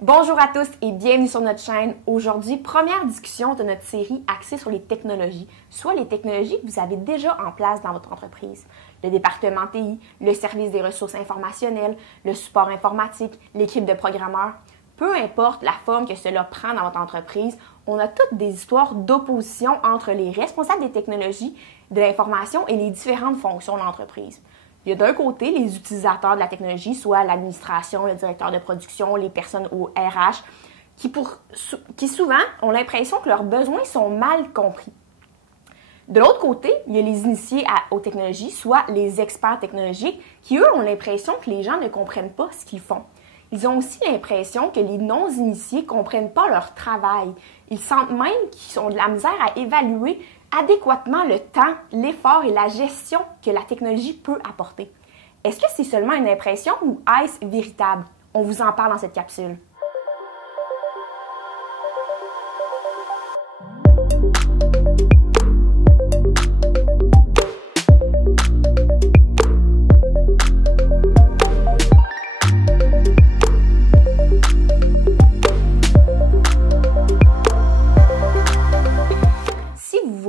Bonjour à tous et bienvenue sur notre chaîne. Aujourd'hui, première discussion de notre série axée sur les technologies, soit les technologies que vous avez déjà en place dans votre entreprise. Le département TI, le service des ressources informationnelles, le support informatique, l'équipe de programmeurs. Peu importe la forme que cela prend dans votre entreprise, on a toutes des histoires d'opposition entre les responsables des technologies, de l'information et les différentes fonctions de l'entreprise. Il y a d'un côté les utilisateurs de la technologie, soit l'administration, le directeur de production, les personnes au RH, qui souvent ont l'impression que leurs besoins sont mal compris. De l'autre côté, il y a les initiés aux technologies, soit les experts technologiques, qui eux ont l'impression que les gens ne comprennent pas ce qu'ils font. Ils ont aussi l'impression que les non-initiés ne comprennent pas leur travail. Ils sentent même qu'ils ont de la misère à évaluer adéquatement le temps, l'effort et la gestion que la technologie peut apporter. Est-ce que c'est seulement une impression ou est-ce véritable? On vous en parle dans cette capsule.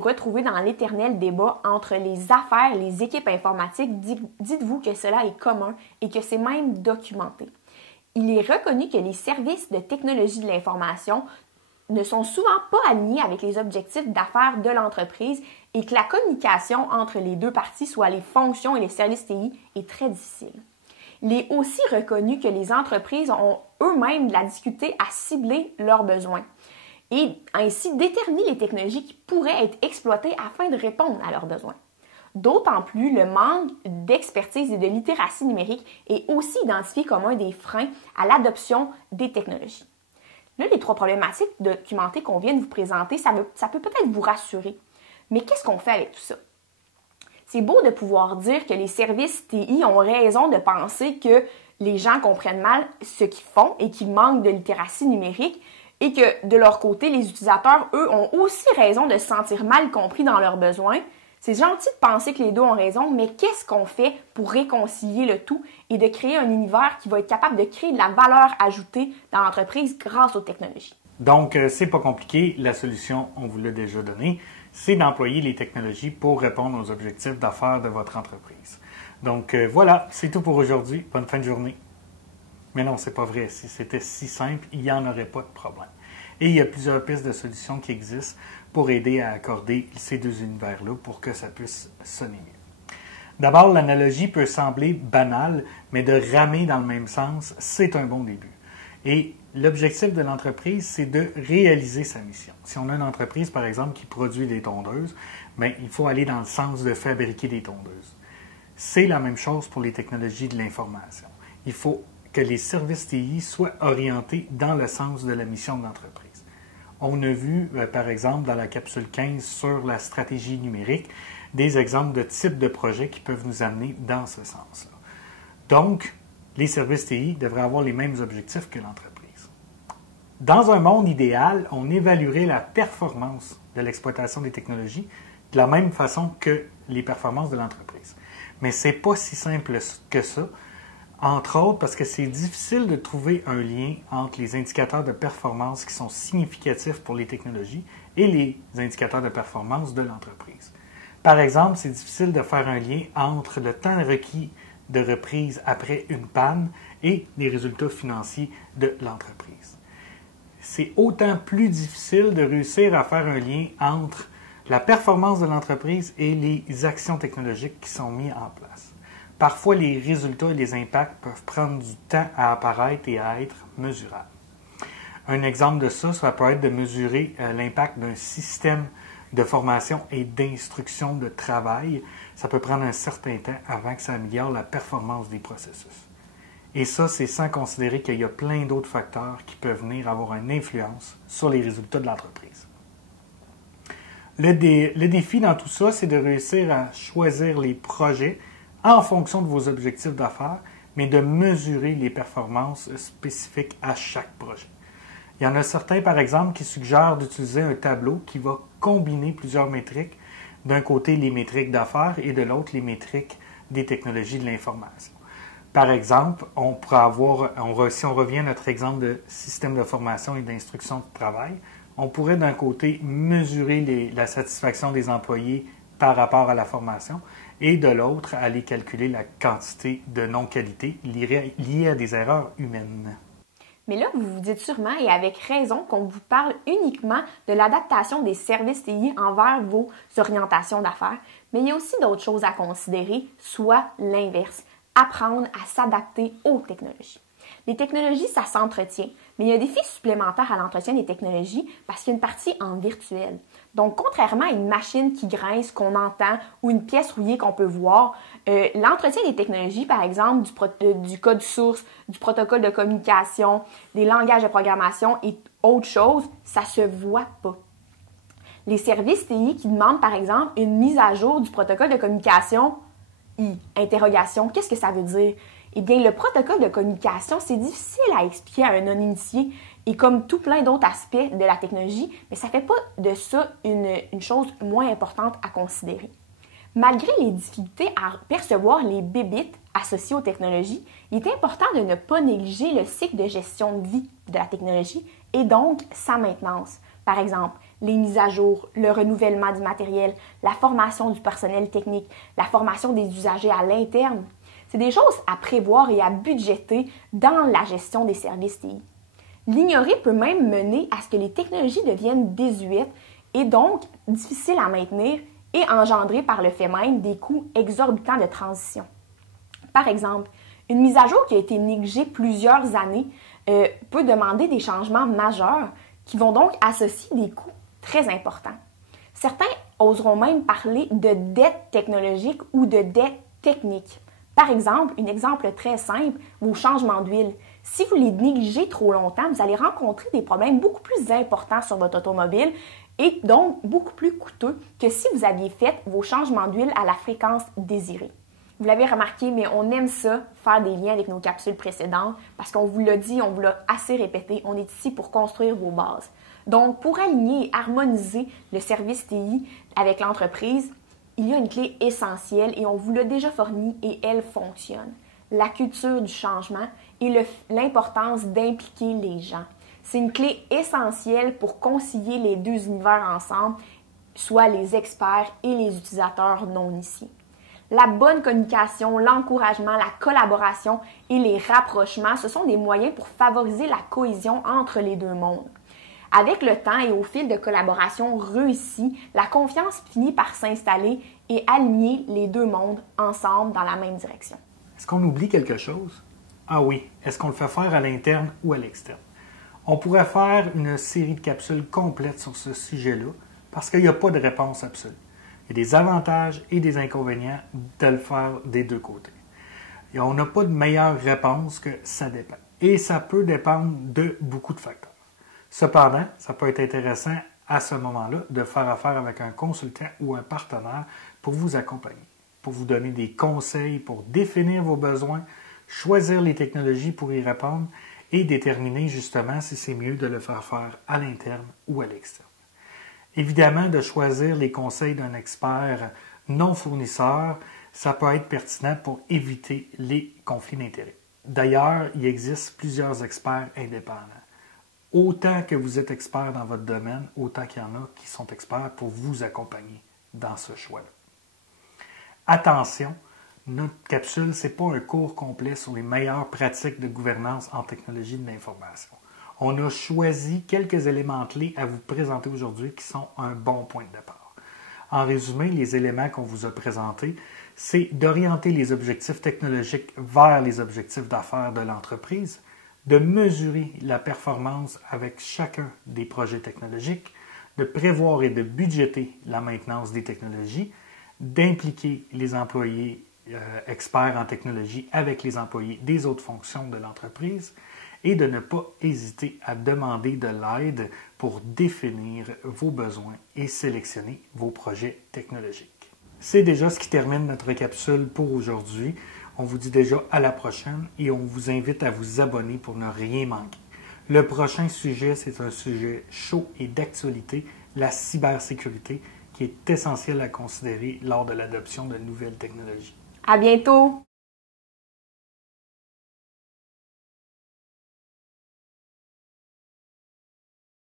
Retrouver dans l'éternel débat entre les affaires et les équipes informatiques, dites-vous que cela est commun et que c'est même documenté. Il est reconnu que les services de technologie de l'information ne sont souvent pas alignés avec les objectifs d'affaires de l'entreprise et que la communication entre les deux parties, soit les fonctions et les services TI, est très difficile. Il est aussi reconnu que les entreprises ont eux-mêmes de la difficulté à cibler leurs besoins et ainsi déterminer les technologies qui pourraient être exploitées afin de répondre à leurs besoins. D'autant plus, le manque d'expertise et de littératie numérique est aussi identifié comme un des freins à l'adoption des technologies. Là, les trois problématiques documentées qu'on vient de vous présenter, ça peut peut-être vous rassurer. Mais qu'est-ce qu'on fait avec tout ça? C'est beau de pouvoir dire que les services TI ont raison de penser que les gens comprennent mal ce qu'ils font et qu'ils manquent de littératie numérique, et que, de leur côté, les utilisateurs, eux, ont aussi raison de se sentir mal compris dans leurs besoins. C'est gentil de penser que les deux ont raison, mais qu'est-ce qu'on fait pour réconcilier le tout et de créer un univers qui va être capable de créer de la valeur ajoutée dans l'entreprise grâce aux technologies? Donc, c'est pas compliqué. La solution, on vous l'a déjà donnée, c'est d'employer les technologies pour répondre aux objectifs d'affaires de votre entreprise. Donc, voilà, c'est tout pour aujourd'hui. Bonne fin de journée. Mais non, c'est pas vrai. Si c'était si simple, il n'y en aurait pas de problème. Et il y a plusieurs pistes de solutions qui existent pour aider à accorder ces deux univers-là pour que ça puisse sonner mieux. D'abord, l'analogie peut sembler banale, mais de ramer dans le même sens, c'est un bon début. Et l'objectif de l'entreprise, c'est de réaliser sa mission. Si on a une entreprise, par exemple, qui produit des tondeuses, bien, il faut aller dans le sens de fabriquer des tondeuses. C'est la même chose pour les technologies de l'information. Il faut que les services TI soient orientés dans le sens de la mission de l'entreprise. On a vu, par exemple, dans la capsule 15 sur la stratégie numérique, des exemples de types de projets qui peuvent nous amener dans ce sens-là. Donc, les services TI devraient avoir les mêmes objectifs que l'entreprise. Dans un monde idéal, on évaluerait la performance de l'exploitation des technologies de la même façon que les performances de l'entreprise. Mais ce n'est pas si simple que ça. Entre autres, parce que c'est difficile de trouver un lien entre les indicateurs de performance qui sont significatifs pour les technologies et les indicateurs de performance de l'entreprise. Par exemple, c'est difficile de faire un lien entre le temps requis de reprise après une panne et les résultats financiers de l'entreprise. C'est autant plus difficile de réussir à faire un lien entre la performance de l'entreprise et les actions technologiques qui sont mises en place. Parfois, les résultats et les impacts peuvent prendre du temps à apparaître et à être mesurables. Un exemple de ça peut être de mesurer l'impact d'un système de formation et d'instruction de travail. Ça peut prendre un certain temps avant que ça améliore la performance des processus. Et ça, c'est sans considérer qu'il y a plein d'autres facteurs qui peuvent venir avoir une influence sur les résultats de l'entreprise. Le défi dans tout ça, c'est de réussir à choisir les projets en fonction de vos objectifs d'affaires, mais de mesurer les performances spécifiques à chaque projet. Il y en a certains, par exemple, qui suggèrent d'utiliser un tableau qui va combiner plusieurs métriques. D'un côté, les métriques d'affaires et de l'autre, les métriques des technologies de l'information. Par exemple, on pourrait avoir, si on revient à notre exemple de système de formation et d'instruction de travail, on pourrait d'un côté mesurer la satisfaction des employés par rapport à la formation et de l'autre aller calculer la quantité de non-qualité liée à des erreurs humaines. Mais là, vous vous dites sûrement, et avec raison, qu'on vous parle uniquement de l'adaptation des services TI envers vos orientations d'affaires, mais il y a aussi d'autres choses à considérer, soit l'inverse, apprendre à s'adapter aux technologies. Les technologies, ça s'entretient, mais il y a un défi supplémentaire à l'entretien des technologies parce qu'il y a une partie en virtuel. Donc, contrairement à une machine qui grince, qu'on entend, ou une pièce rouillée qu'on peut voir, l'entretien des technologies, par exemple, du code source, du protocole de communication, des langages de programmation et autre chose, ça se voit pas. Les services TI qui demandent, par exemple, une mise à jour du protocole de communication, interrogation, qu'est-ce que ça veut dire? Eh bien, le protocole de communication, c'est difficile à expliquer à un non-initié et comme tout plein d'autres aspects de la technologie, mais ça ne fait pas de ça une chose moins importante à considérer. Malgré les difficultés à percevoir les bébites associées aux technologies, il est important de ne pas négliger le cycle de gestion de vie de la technologie et donc sa maintenance. Par exemple, les mises à jour, le renouvellement du matériel, la formation du personnel technique, la formation des usagers à l'interne. C'est des choses à prévoir et à budgéter dans la gestion des services TI. L'ignorer peut même mener à ce que les technologies deviennent désuètes et donc difficiles à maintenir et engendrer par le fait même des coûts exorbitants de transition. Par exemple, une mise à jour qui a été négligée plusieurs années peut demander des changements majeurs qui vont donc associer des coûts très importants. Certains oseront même parler de dette technologique ou de dette technique. Par exemple, un exemple très simple, vos changements d'huile. Si vous les négligez trop longtemps, vous allez rencontrer des problèmes beaucoup plus importants sur votre automobile et donc beaucoup plus coûteux que si vous aviez fait vos changements d'huile à la fréquence désirée. Vous l'avez remarqué, mais on aime ça, faire des liens avec nos capsules précédentes parce qu'on vous l'a dit, on vous l'a assez répété, on est ici pour construire vos bases. Donc, pour aligner et harmoniser le service TI avec l'entreprise, il y a une clé essentielle et on vous l'a déjà fournie et elle fonctionne. La culture du changement et l'importance d'impliquer les gens. C'est une clé essentielle pour concilier les deux univers ensemble, soit les experts et les utilisateurs non initiés. La bonne communication, l'encouragement, la collaboration et les rapprochements, ce sont des moyens pour favoriser la cohésion entre les deux mondes. Avec le temps et au fil de collaboration réussie, la confiance finit par s'installer et aligner les deux mondes ensemble dans la même direction. Est-ce qu'on oublie quelque chose? Ah oui, est-ce qu'on le fait faire à l'interne ou à l'externe? On pourrait faire une série de capsules complètes sur ce sujet-là parce qu'il n'y a pas de réponse absolue. Il y a des avantages et des inconvénients de le faire des deux côtés. Et on n'a pas de meilleure réponse que ça dépend. Et ça peut dépendre de beaucoup de facteurs. Cependant, ça peut être intéressant à ce moment-là de faire affaire avec un consultant ou un partenaire pour vous accompagner, pour vous donner des conseils, pour définir vos besoins, choisir les technologies pour y répondre et déterminer justement si c'est mieux de le faire à l'interne ou à l'externe. Évidemment, de choisir les conseils d'un expert non fournisseur, ça peut être pertinent pour éviter les conflits d'intérêts. D'ailleurs, il existe plusieurs experts indépendants. Autant que vous êtes expert dans votre domaine, autant qu'il y en a qui sont experts pour vous accompagner dans ce choix-là. Attention, notre capsule, ce n'est pas un cours complet sur les meilleures pratiques de gouvernance en technologie de l'information. On a choisi quelques éléments clés à vous présenter aujourd'hui qui sont un bon point de départ. En résumé, les éléments qu'on vous a présentés, c'est d'orienter les objectifs technologiques vers les objectifs d'affaires de l'entreprise, de mesurer la performance avec chacun des projets technologiques, de prévoir et de budgéter la maintenance des technologies, d'impliquer les employés experts en technologie avec les employés des autres fonctions de l'entreprise et de ne pas hésiter à demander de l'aide pour définir vos besoins et sélectionner vos projets technologiques. C'est déjà ce qui termine notre capsule pour aujourd'hui. On vous dit déjà à la prochaine et on vous invite à vous abonner pour ne rien manquer. Le prochain sujet, c'est un sujet chaud et d'actualité, la cybersécurité, qui est essentiel à considérer lors de l'adoption de nouvelles technologies. À bientôt!